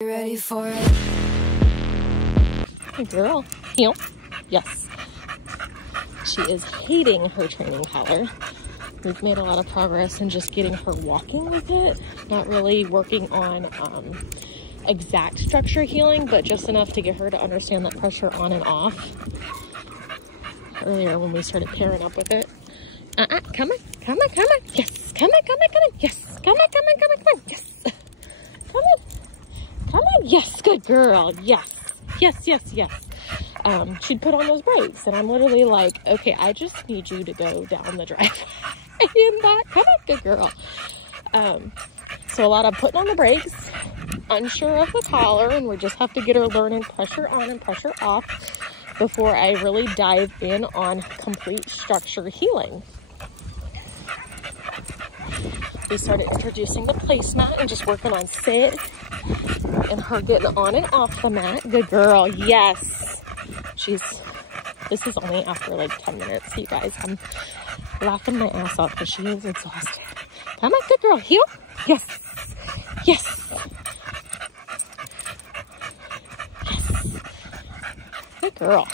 You ready for it? Good girl. Heel. Yes. She is hating her training collar. We've made a lot of progress in just getting her walking with it. Not really working on exact structure healing, but just enough to get her to understand that pressure on and off. Earlier when we started pairing up with it. Come on, come on, come on. Yes, come on, come on, come on. Yes, come on, come on, come on, come on. Yes. Come on. Come on. Yes, good girl. Yes. Yes, yes, yes. She'd put on those brakes, and I'm literally like, okay, I just need you to go down the driveway in that. Come on, good girl. So a lot of putting on the brakes, unsure of the collar, and we just have to get her learning pressure on and pressure off before I really dive in on complete structure healing. We started introducing the placemat and just working on sit and her getting on and off the mat. Good girl. Yes. This is only after like 10 minutes, you guys. I'm laughing my ass off because she is exhausted. Come on, good girl. Heel. Yes. Yes. Yes. Good girl.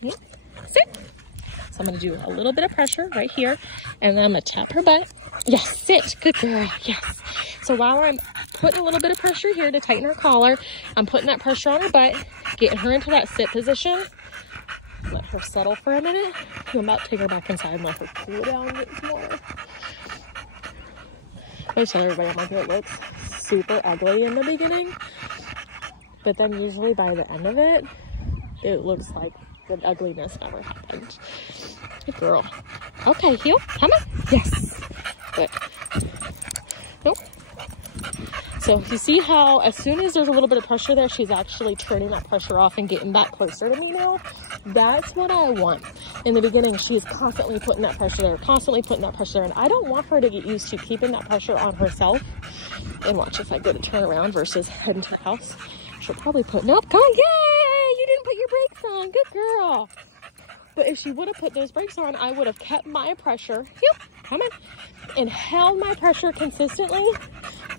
Yeah. Sit. So I'm going to do a little bit of pressure right here, and then I'm going to tap her butt. Yes, sit. Good girl. Yes. So while I'm putting a little bit of pressure here to tighten her collar, I'm putting that pressure on her butt, getting her into that sit position. Let her settle for a minute. I'm about to take her back inside and let her cool down a bit more. I tell everybody, I'm like, it looks super ugly in the beginning, but then usually by the end of it, it looks like the ugliness never happened. Good girl. Okay, heel. Come on. Yes. Good. Nope. So you see how as soon as there's a little bit of pressure there, she's actually turning that pressure off and getting back closer to me now. That's what I want. In the beginning, she's constantly putting that pressure there, constantly putting that pressure there, and I don't want her to get used to keeping that pressure on herself. And watch, if I go to turn around versus head into the house, she'll probably put, nope, come on, yay, you didn't put your brakes on, good girl. But if she would have put those brakes on, I would have kept my pressure, come on, and held my pressure consistently,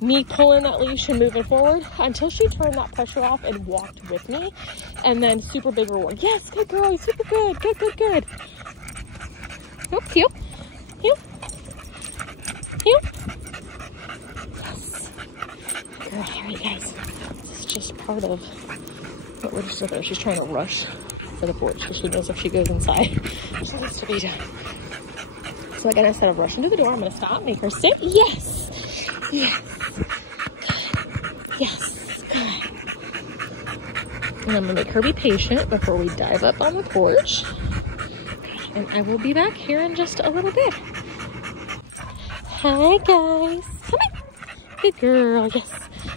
me pulling that leash and moving forward until she turned that pressure off and walked with me. And then super big reward. Yes, good girl, super good, good, good, good. Nope, heel, heel, heel. Yes. Good girl, all right, guys. This is just part of what we're still there. She's trying to rush for the porch because she knows if she goes inside, she needs to be done. So again, instead of rushing to the door, I'm going to stop, make her sit. Yes. Yes. Good. Yes. Good. And I'm going to make her be patient before we dive up on the porch. And I will be back here in just a little bit. Hi, guys. Come on. Good girl. Yes.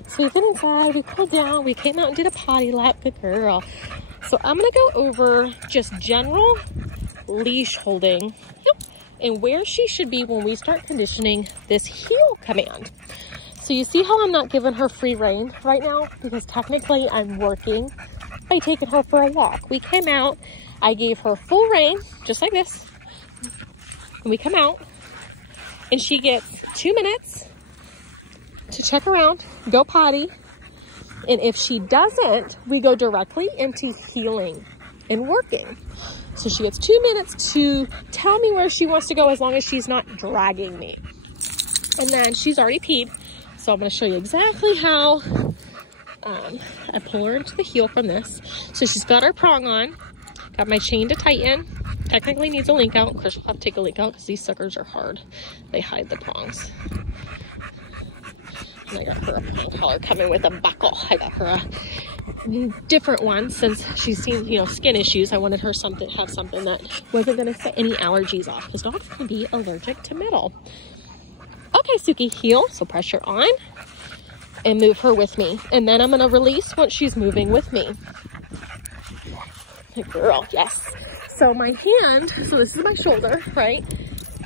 So we've been inside. We cooled down. We came out and did a potty lap. Good girl. So I'm going to go over just general leash holding and where she should be when we start conditioning this heel command. So you see how I'm not giving her free rein right now because technically I'm working by taking her for a walk. We came out, I gave her full rein, just like this. And we come out and she gets 2 minutes to check around, go potty. And if she doesn't, we go directly into healing and working. So she gets 2 minutes to tell me where she wants to go as long as she's not dragging me. And then she's already peed. So I'm going to show you exactly how I pull her into the heel from this. So she's got her prong on. Got my chain to tighten. Technically needs a link out. Of course, we'll have to take a link out because these suckers are hard. They hide the prongs. And I got her a prong collar coming with a buckle. I got her a different one since she's seen, you know, skin issues. I wanted her have something that wasn't going to set any allergies off because dogs can be allergic to metal. Okay, Suki, heel. So pressure on and move her with me. And then I'm going to release once she's moving with me. Good girl. Yes. So my hand, so this is my shoulder, right?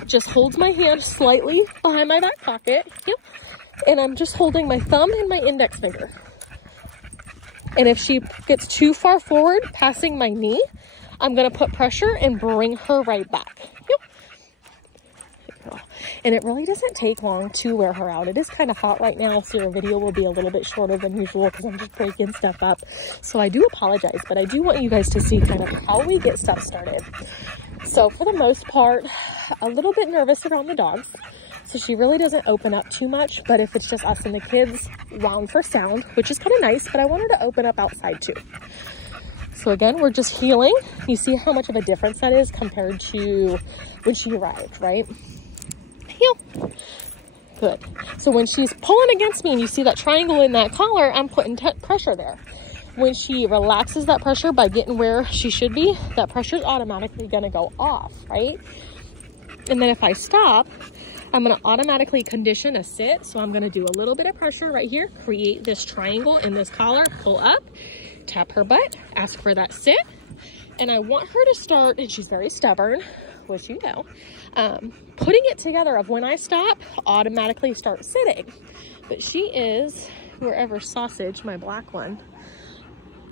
Just holds my hand slightly behind my back pocket. Yep. And I'm just holding my thumb and my index finger. And if she gets too far forward, passing my knee, I'm going to put pressure and bring her right back. Yep. And it really doesn't take long to wear her out. It is kind of hot right now, so your video will be a little bit shorter than usual because I'm just breaking stuff up. So I do apologize, but I do want you guys to see kind of how we get stuff started. So for the most part, a little bit nervous around the dogs. So she really doesn't open up too much, but if it's just us and the kids, round for sound, which is kind of nice, but I want her to open up outside too. So again, we're just heeling. You see how much of a difference that is compared to when she arrived, right? Heel. Good. So when she's pulling against me and you see that triangle in that collar, I'm putting pressure there. When she relaxes that pressure by getting where she should be, that pressure is automatically going to go off, right? And then if I stop, I'm going to automatically condition a sit. So I'm going to do a little bit of pressure right here, create this triangle in this collar, pull up, tap her butt, ask for that sit. And I want her to start, and she's very stubborn, which you know, putting it together of when I stop, automatically start sitting. But she is, wherever Sausage, my black one,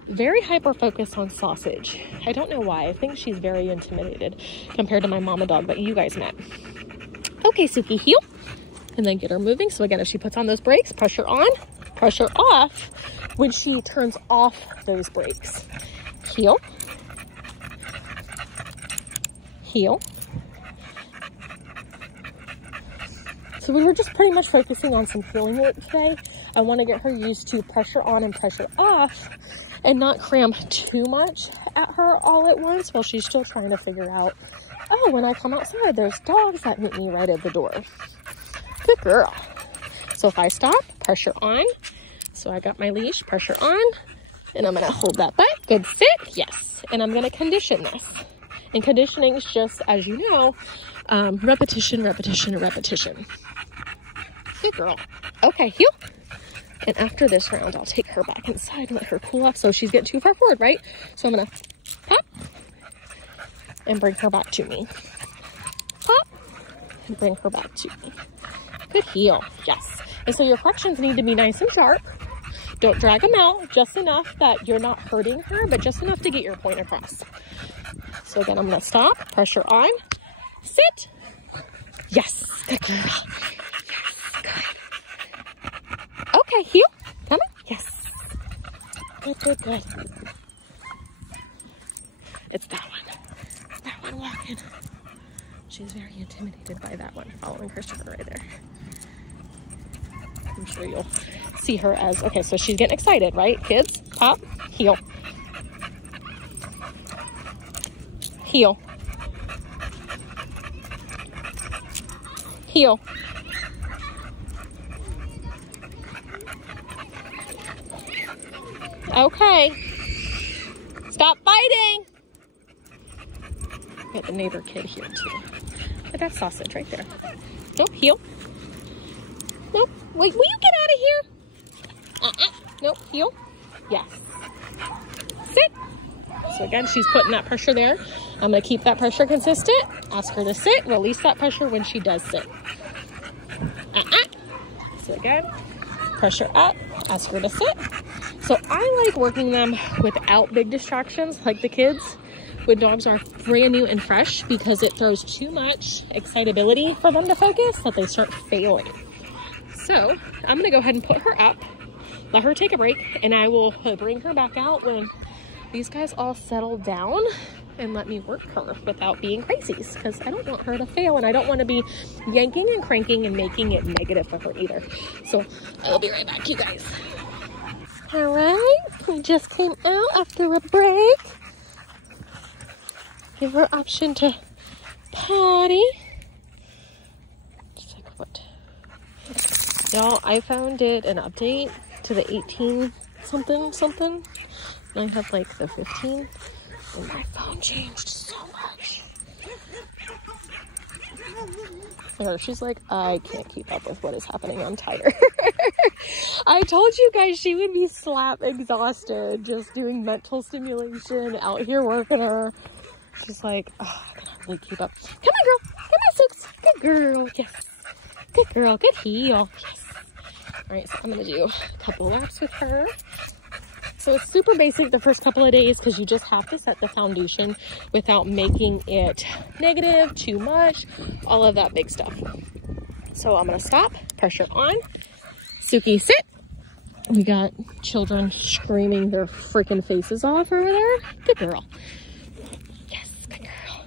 very hyper-focused on Sausage. I don't know why. I think she's very intimidated compared to my mama dog that you guys met. Okay, Suki, heel. And then get her moving. So again, if she puts on those brakes, pressure on, pressure off when she turns off those brakes. Heel. Heel. So we were just pretty much focusing on some healing work today. I want to get her used to pressure on and pressure off and not cram too much at her all at once while she's still trying to figure out, oh, when I come outside, there's dogs that meet me right at the door. Good girl. So if I stop, pressure on. So I got my leash, pressure on, and I'm going to hold that butt. Good sit. Yes. And I'm going to condition this. And conditioning is just, as you know, repetition, repetition, and repetition. Good girl. Okay, heel. And after this round, I'll take her back inside and let her cool off. So she's getting too far forward, right? So I'm going to pop and bring her back to me. Pop and bring her back to me. Good heel. Yes. And so your corrections need to be nice and sharp. Don't drag them out, just enough that you're not hurting her, but just enough to get your point across. So again, I'm going to stop, pressure on, sit. Yes. Good girl. Yes. Good. Okay, heel. Come on. Yes. Good, good, good. It's that one. That one walking. She's very intimidated by that one, following Christopher right there. I'm sure you'll see her as, okay, so she's getting excited, right? Kids, pop, heel. Heel. Heel. Okay. Stop fighting. Got the neighbor kid here too. But that's Sausage right there. Nope, heel. Nope. Wait, will you get out of here? Nope, heel. Yes. Sit. So again, she's putting that pressure there. I'm going to keep that pressure consistent. Ask her to sit. Release that pressure when she does sit. So again, pressure up. Ask her to sit. So I like working them without big distractions like the kids when dogs are brand new and fresh, because it throws too much excitability for them to focus that they start failing. So I'm gonna go ahead and put her up, let her take a break, and I will bring her back out when these guys all settle down and let me work her without being crazies, because I don't want her to fail and I don't want to be yanking and cranking and making it negative for her either. So I'll be right back, you guys. All right, we just came out after a break. Give her option to potty. Just like what? Y'all, I found it an update to the 18 something something. And I have like the 15. And my phone changed so much. She's like, I can't keep up with what is happening. I'm tired. I told you guys she would be slap exhausted just doing mental stimulation out here working her. She's like, oh, I cannot really keep up. Come on, girl. Come on, Sooks. Good girl. Yes. Good girl. Good heel. Yes. All right, so I'm going to do a couple laps with her. So it's super basic the first couple of days because you just have to set the foundation without making it negative, too much, all of that big stuff. So I'm gonna stop, pressure on. Suki, sit. We got children screaming their freaking faces off over there. Good girl. Yes, good girl.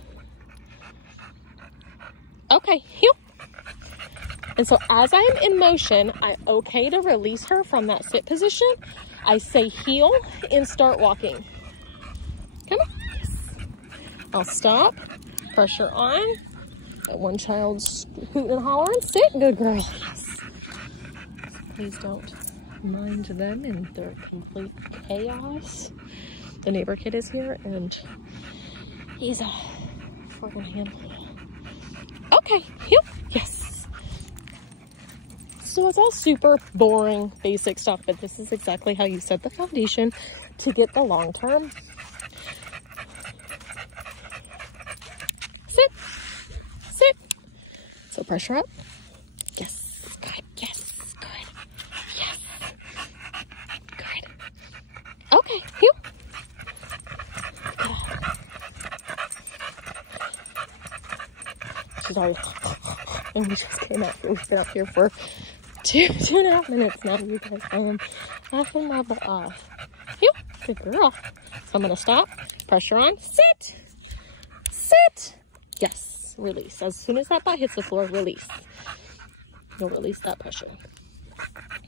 Okay, heel. And so as I am in motion, I'm okay to release her from that sit position. I say heel and start walking. Come on. Yes. I'll stop, pressure on. Got one child's hooting and hollering. Sit, good girl. Yes. Please don't mind them in their complete chaos. The neighbor kid is here and he's a freaking handful. Okay, heel. Yes. So it's all super boring, basic stuff, but this is exactly how you set the foundation to get the long term. Sit. Sit. So pressure up. Yes. Good. Yes. Good. Yes. Good. Okay. Heel. She's always, and we just came out here. We've been up here for two and a half minutes now, you guys. I am laughing my butt off. Heel. Good girl. So I'm going to stop. Pressure on. Sit. Sit. Yes. Release. As soon as that butt hits the floor, release. You'll release that pressure.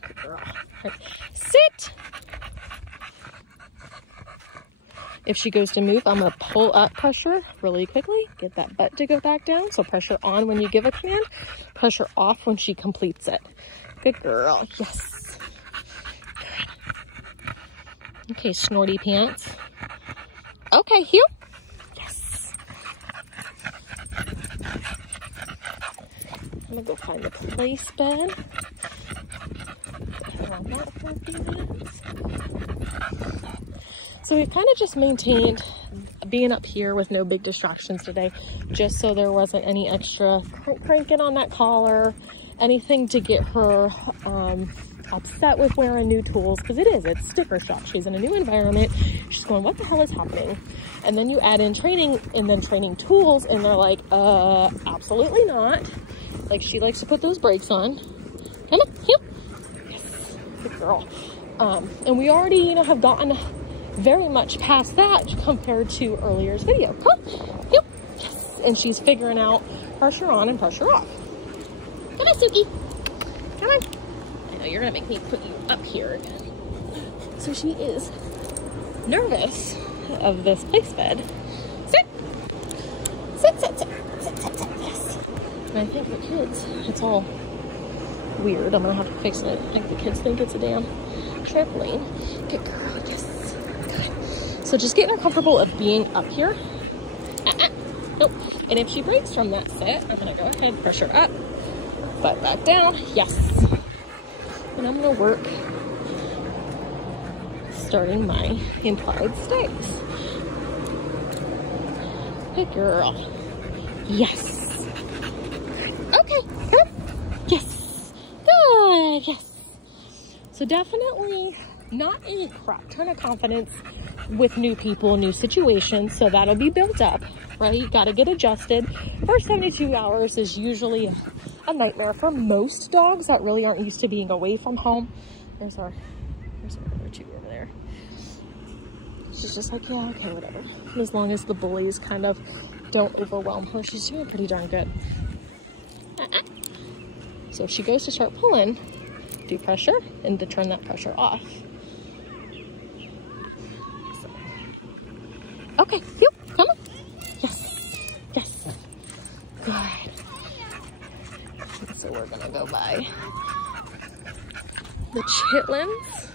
Good girl. Right. Sit. If she goes to move, I'm going to pull up pressure really quickly. Get that butt to go back down. So pressure on when you give a command. Pressure off when she completes it. Good girl. Yes. Good. Okay, snorty pants. Okay, heel. Yes. I'm going to go find the place bed. Put her on that for a few minutes. So we kind of just maintained being up here with no big distractions today, just so there wasn't any extra cranking on that collar, anything to get her upset with wearing new tools, because it's sticker shock. She's in a new environment. She's going, what the hell is happening? And then you add in training and then training tools, and they're like, absolutely not. Like, she likes to put those brakes on. Come on, heel. Yes, good girl. And we already, have gotten very much past that compared to earlier's video. Huh? Yep. Yes. And she's figuring out pressure on and pressure off. Come on, Suki. Come on. I know you're gonna make me put you up here again. So she is nervous of this place bed. Sit. Sit, sit, sit. Sit, sit, sit. Yes. And I think the kids, it's all weird. I'm gonna have to fix it. I think the kids think it's a damn trampoline. Good girl. Yes. So just getting her comfortable of being up here. Nope. And if she breaks from that sit, I'm gonna go ahead, pressure up, butt back down. Yes. And I'm gonna work starting my implied stakes. Good girl. Yes. Okay, good. Yes. Good. Yes. So definitely not a crap ton of confidence with new people, new situations, so that'll be built up, right? You gotta get adjusted. First 72 hours is usually a nightmare for most dogs that really aren't used to being away from home. There's our other two over there. She's just like, yeah, okay, whatever. As long as the bullies kind of don't overwhelm her, she's doing pretty darn good. So if she goes to start pulling, do pressure and to turn that pressure off. Okay, yep, come on. Yes, yes, good. And so we're gonna go by the chitlins.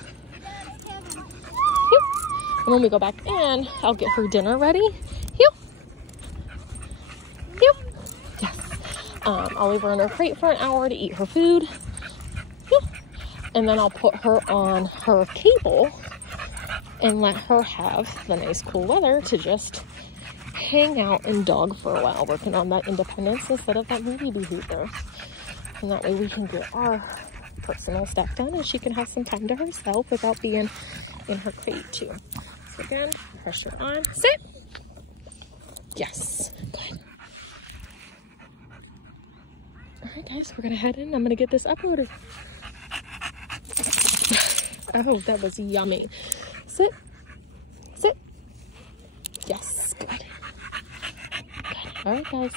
Yep. And when we go back in, I'll get her dinner ready. Yep. Yep. Yes. I'll leave her in her crate for an hour to eat her food. Yep. And then I'll put her on her cable and let her have the nice cool weather to just hang out and dog for a while, working on that independence instead of that movie behavior. And that way we can get our personal stuff done and she can have some time to herself without being in her crate too. So again, pressure on, sit. Yes, good. All right, guys, we're gonna head in. I'm gonna get this uploaded. Oh, that was yummy. Sit. Sit. Yes, good. Good. All right, guys.